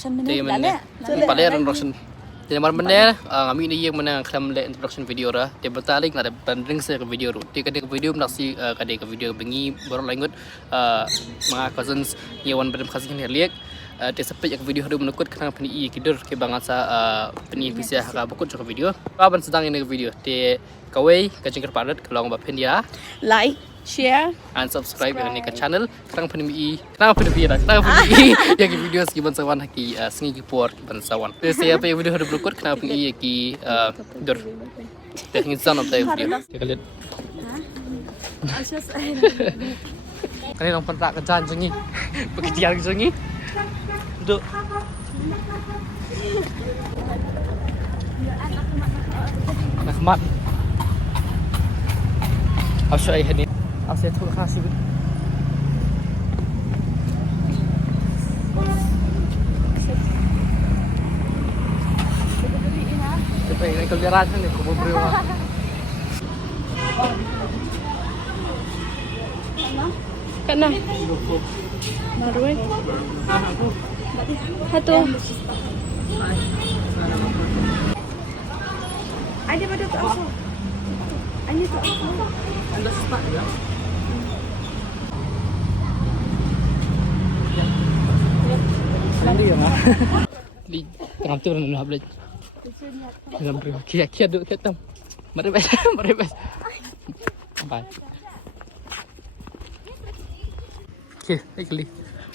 Dia mana? Pada introduction. Jadi mana kami ni yang mana kelam le introduction video ra. Dia bertarik ada banding saya ke video ru. Dia ke video menaksi kadai ke video bengi baru lanjut mga cousins yang wan cousin ni liek. Dia sampai ke video hadu menukut kena peni kidur ke bangsa peni pisah ka bukut ke video. Kapan sedang ini ke video. Dia kawai kacang kerpadat kalau ngapa dia Like, share, and subscribe ini ke channel. Kenapa peni yang video sekiban sawan haki sengi kipor kiban sawan. Saya apa video hadu menukut kenapa peni ki dur. Dia ingin sana apa video. Kita lihat. Kali orang pentak kejan sengi. Pekerjaan sengi. Duduk. Ahmad. I'll show you ini. I'll say terima kasih. Kita ini keliran ni kubu beriwa. Kana. Marway. Satu. Ada pada tu asal. Ini tu asal. Anda sepak ya. Nanti ya mah. Di tengah tu orang nak belajar. Dalam beri kia duduk ketam. Mari bes. Bye. Okay, kali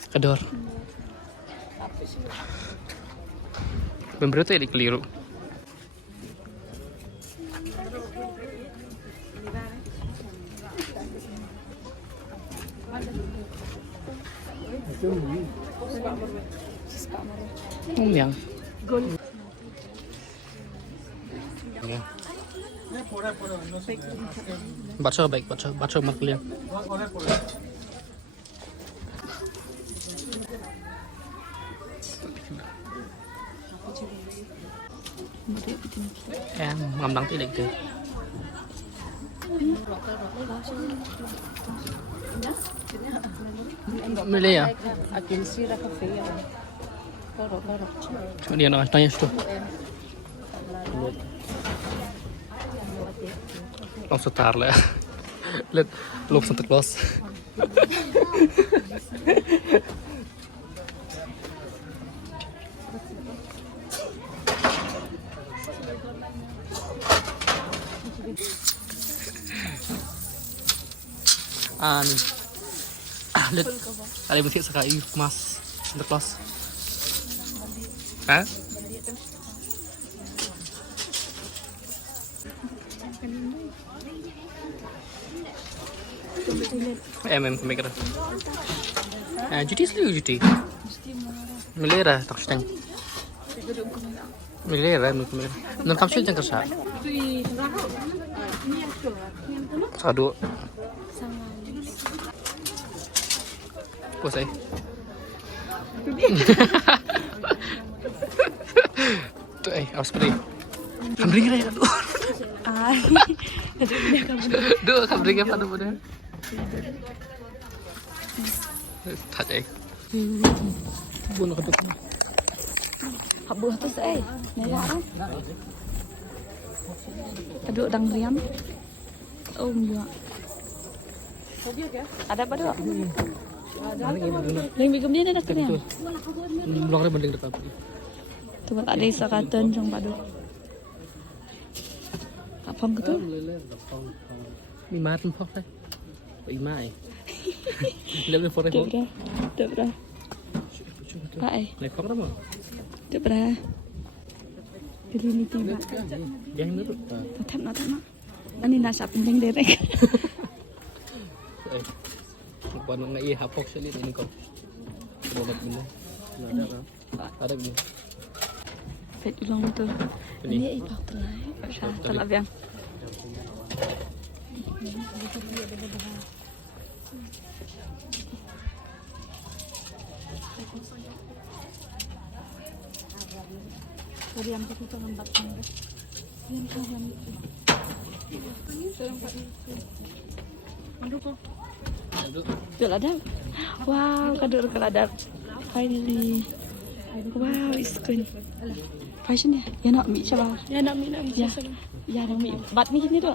kedor. Pemberita ini keliru. Yang. Baca maklian. Em ngầm đắng tí định kìa. Mới lấy à? Cuma dia nak tanya situ. Langsung tar lah. Lihat belum Santa Claus. Nih. Lihat ada musik sekali mas Santa Claus. Hah? Em pemikir. Judi selalu judi. Melera tak sedang. Melera. Nanti sih jangan kesak. Sadu. Pusai. Tuh harus beri. Kambing kita ya. Duh, kambingnya pada pada. Thật ấy. Buồn nó được. Học bữa tôi sẽ này lạ. Aduh dang riam. Juga. Ada apa dok? Yang bikin dia nak kena. Belum ada banding dekat. Tu tak ada sakatan jong padu. Kapang ke tu? Mi mat phok đấy. Bị mai. Lên lên phone đấy. Được rồi. Vậy. Này phok lắm à? Được rồi. Jadi ni tiba. Yang nước. Thap nó. Ani nasa penting derek. Bukan ngai hapok sekali ini kau. Buat ini. Ada ini. Fet ulang tu. Ini ipak terlai. Telah biang. Dari yang kita lambat ni. Yang kawan itu. Duduk ada. Wow, kadur ada. Finally. Wow, iskun. Fashion ya? Ya nak mi siapa? Ya nak minum Ya. Ya nak mi. Bat ni kini tu.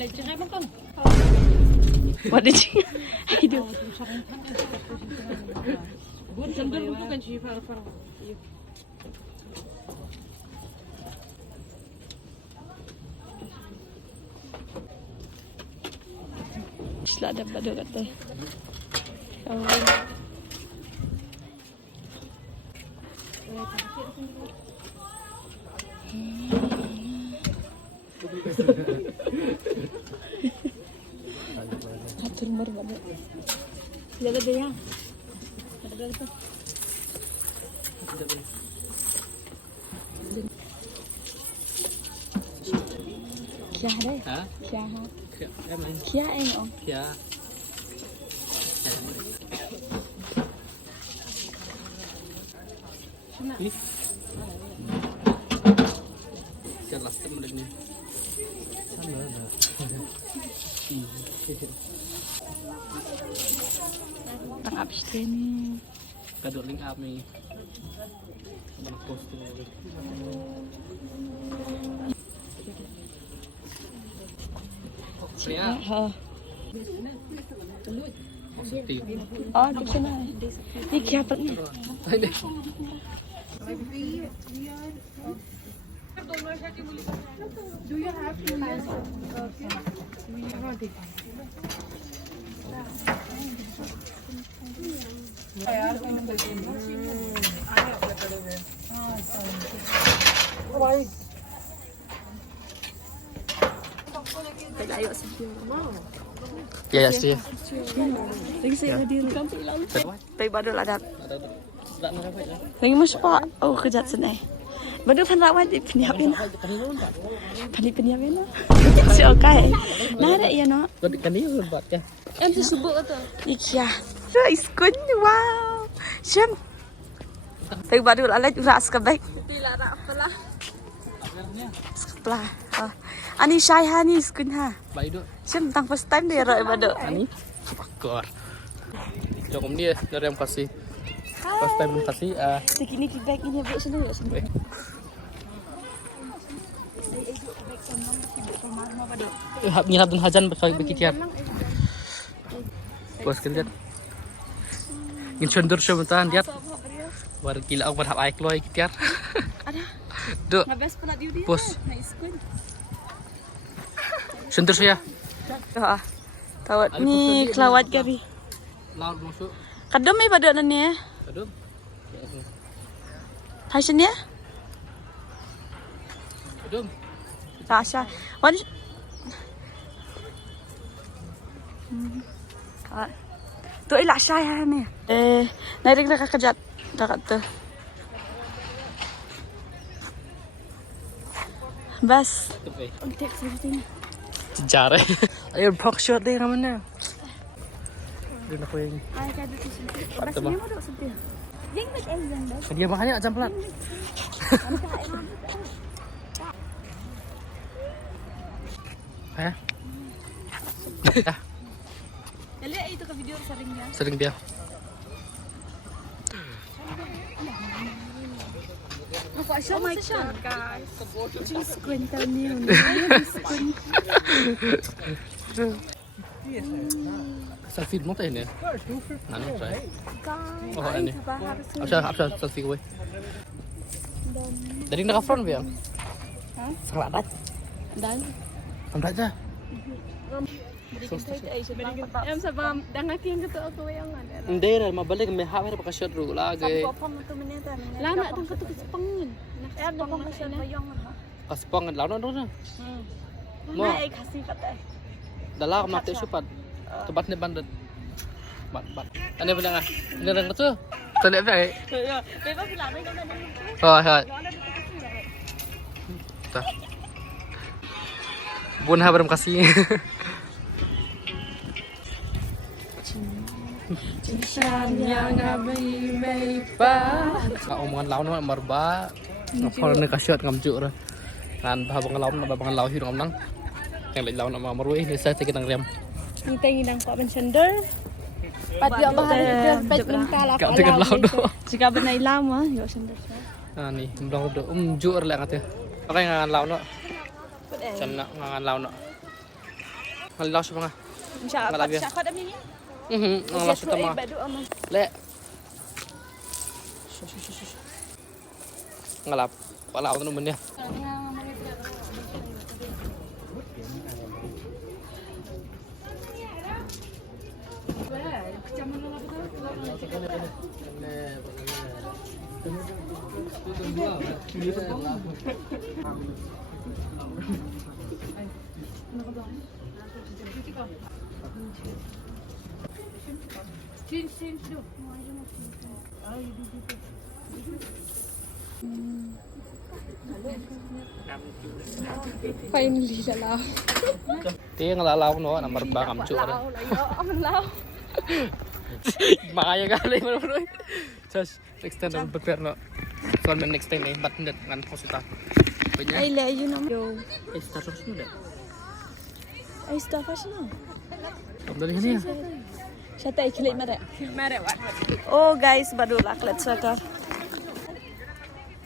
leceh apa kan? Wat dia cing. Hidup. Sendiri bukan sih farfar. Sila ada pada kata. Oh. Atur umur banget. Sila ada ya. Ada apa? Kia deh. Hah? Kia ha. Em anh. Kia anh ông. Dạ. Ini. Jangan last time ni. Sama dah. Tang abis ni. Kadok link up ni. Mana post tu. Ya. Ha. Seperti. Oh, di sana. Ni kia tak ni. Ini. Do you have to Layak sedih. Ya, ya, sih. Lagi saya dia ni. Tapi baru lah dah. Sedap nak apa ya? Lagi mas pak. Oh kejat sana. Baru pandai awak di penyiapin. Pandai penyiapin. Si okay. Nah ada ya no. Kan dia lebat ya. Em tersebut kata. Iya. Iskun wow. Syam. Tapi baru lah lagi ras ke baik. Tidak ada apalah. Sebelah. Ani syai ha ni iskun ha. Baik duk. Syam tang first time dia rak baru. Ani. Pakar. Jom dia dari yang kasih. First time kasih Sekini feedback ini buat sini buat sini. Minat dan hajan begitu. Bos kerja. Ingin cendur sebentar lihat. War gila aku berhak aik loy gitu. Ada. Duk. Habis pula dia. Bos. Na iskun. Cendur saya. Ha. Tawat ni kelawat gabi. Laut masuk. Kadom ai pada ni. Aduh. Fashion ya? Aduh. Tasha. Wan. Tu ilah saya ni. Naik dah kejat. Dah kata. Bas. Untuk seperti ni. Sejarah. Ayo box shot deh mana? Dia nak yang. Ay kada tu sini. Bas Patah, ni mo dok seperti. Yang nak yang dah. Dia makanya jam pelat. Hah? Lihat itu ke video sering dia. Sering dia. Oh my god, guys. Just kwenta niyo. Selfie mo tayo niya. Ano try? Guys, Oh, ano? harus Apa selfie gue? Dari naka front ba yan? Hah? Selamat. dan Ang aja. Em sabam dangakin kata aku yang ada. Hindi na mabalik may hawer pa shot ro lagi. Lana tang kata kesepangan. Em nak masih bayang ha. Kaspang law na ro na. Mo Mai kasih kata. dala ka mate supat. Tebat ni bandet. Bat. Ano ba nga? Ano lang to? Tali ba eh? Bebas sila ni kau dah. Hoy hoy. Ta. Bun ha baram kasih. Yang ngabai mai pa. Omongan law naman marba. Ngapol na ka-shot ngamjuk ra. Kan babang law hirong nang. Yang law na marwe ni sa tigit ng rem. Ni tangi nang Pak Bencender. Pada bahari pet minta lah. Gak dengan laut doh. Jika benai lama, yo sendiri. Nih, belum doh. Jujur lah katanya. Pakai ngangan laut doh. Cina ngangan laut doh. Ngangan laut siapa nggak? Insya-Allah. Siapa dah ni? Ngangan laut siapa mah? Le. Ngalap. Pala laut tuh bener. Finally lah. Dia ngelalaw no, nomor bakam cuy. Makanya kali bro. Just next time I'm prepare no. Soalnya next time nih, bat net ngan konsultan. Ay, le, yun naman. Yo. Start terus nih dah. Ay, stop us na. Dari sini ya. Siya tayo, kilit mare. Oh, guys, badu laklet sweater.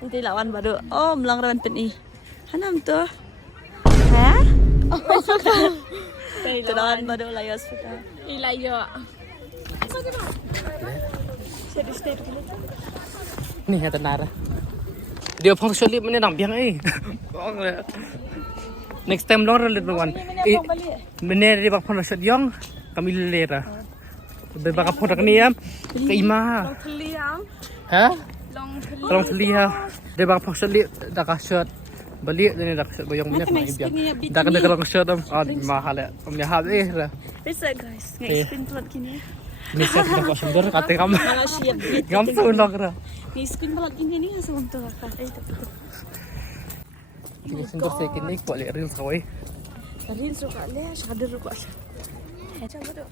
Hindi lawan badu. Oh, melang rawan peni. Hanam to. Ha? Ito lawan badu layos kita. Ilayo. Siya di stay dulu. Nih ya tenara. Dia pang solid mana nang biang Next time long run one. Bener dia pang solid yang kami lera. Bebak apa nak ni ya? Keima. Hah? Long selia. Dia bang pang solid dah kasut. Balik ni dah kasut bayang banyak nak biang. Dah kena kalau kasut mahal ya. Punya hal lah. Bisa guys, nge-spin tuat kini. Ini saya tidak kau sendiri kata kamu. Malah siap bit. Kamu pun nak kena. Nge-spin tuat kini ni asal untuk apa? Ini sendiri saya kini kuat lihat reels kau. Rin suka le, sadar ko siya. Coba do.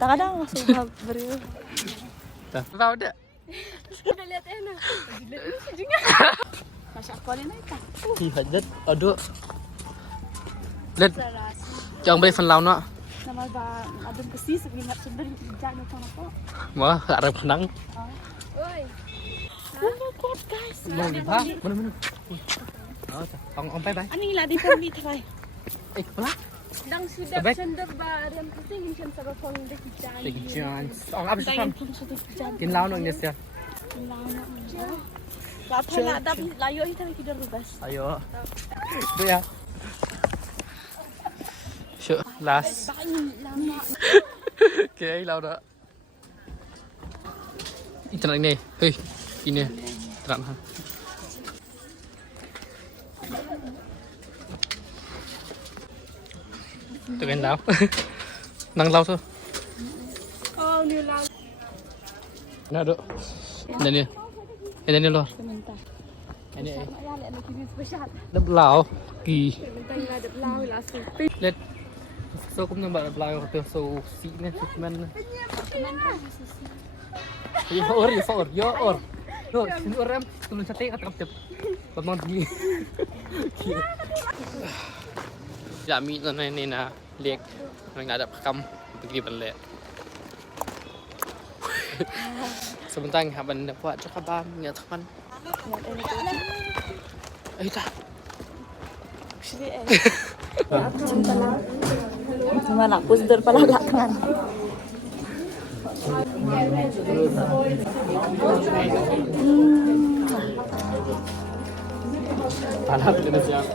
Kadang suka beri. Tahu dah. Udah lihat enak. Masya Allah ni naik. Hi hajat. Aduh. Let. Jangan beli fan lawan nak. Nama ba adun kasi sabi nga sundar jangan ko na po. Wah, arep menang. Oi. Oh my god guys. Mana. Oh, ang bye. Ani la di pamit try. Pala. Dang sudah Sabay? sender ba riam kasi hinsan sa pang de kijan. Tigjan. Ang abis fan. Pun sa jan. Kinlaw nang niya. Lama. La pala dam layo ita kita rubas. Ayo. Itu ya. Sure, last. Lama. Okay, law dah. Itu nak ni. Hei, ini. Terang ha. Tu kan law. Nang law tu. Oh, ni lang. Nah, duk. Ini ni luar. Sementara. Ini. Ya, le nak kini special. Dap law. Ki. Mentang la de blau langsung. Let. So cũng như bạn law tu so si ni men. Yo or. Tuh, sini orang tulun sate kat kaptep. Pemang ni. Ya mi ni na liek. Nang ada pakam pergi balik. Sebentar haban buat cakapan ya teman. Dah. Sini Cuma nak pusder pala belakang. Panas jenis yang